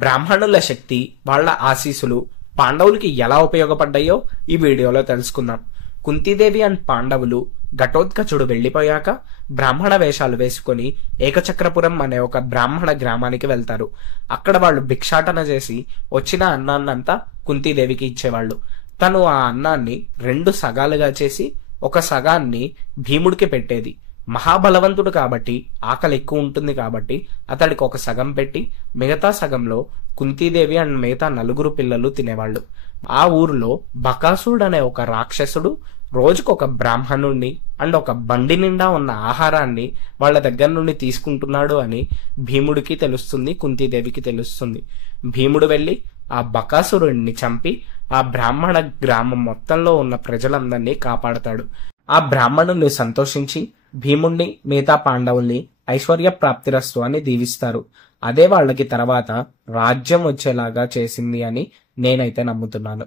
బ్రాహ్మణుల శక్తి, వాళ్ళ ఆశీస్సులు పాండవులకి ఎలా ఉపయోగపడ్డాయో ఈ వీడియోలో తెలుసుకుందాం. కుంతీదేవి అండ్ పాండవులు ఘటోత్కచుడు వెళ్లిపోయాక బ్రాహ్మణ వేషాలు వేసుకుని ఏకచక్రపురం అనే ఒక బ్రాహ్మణ గ్రామానికి వెళ్తారు. అక్కడ వాళ్ళు భిక్షాటన చేసి వచ్చిన అన్నాన్నంతా కుంతీదేవికి ఇచ్చేవాళ్ళు. తను ఆ అన్నాన్ని 2 సగాలుగా చేసి ఒక సగాన్ని భీముడికి పెట్టేది. మహాబలవంతుడు కాబట్టి ఆకలి ఎక్కువ ఉంటుంది కాబట్టి అతడికి ఒక సగం పెట్టి మిగతా సగంలో కుంతీదేవి అండ్ మిగతా 4 పిల్లలు తినేవాళ్ళు. ఆ ఊరిలో బకాసురుడు అనే ఒక రాక్షసుడు రోజుకొక బ్రాహ్మణుణ్ణి అండ్ ఒక బండి నిండా ఉన్న ఆహారాన్ని వాళ్ళ దగ్గర నుండి తీసుకుంటున్నాడు అని భీముడికి తెలుస్తుంది, కుంతీదేవికి తెలుస్తుంది. భీముడు వెళ్లి ఆ బకాసురుడిని చంపి ఆ బ్రాహ్మణ గ్రామం మొత్తంలో ఉన్న ప్రజలందరినీ కాపాడతాడు. ఆ బ్రాహ్మణులు సంతోషించి భీముణ్ణి మిగతా పాండవుల్ని ఐశ్వర్య ప్రాప్తిరస్తు అని దీవిస్తారు. అదే వాళ్ళకి తర్వాత రాజ్యం వచ్చేలాగా చేసింది అని నేనైతే నమ్ముతున్నాను.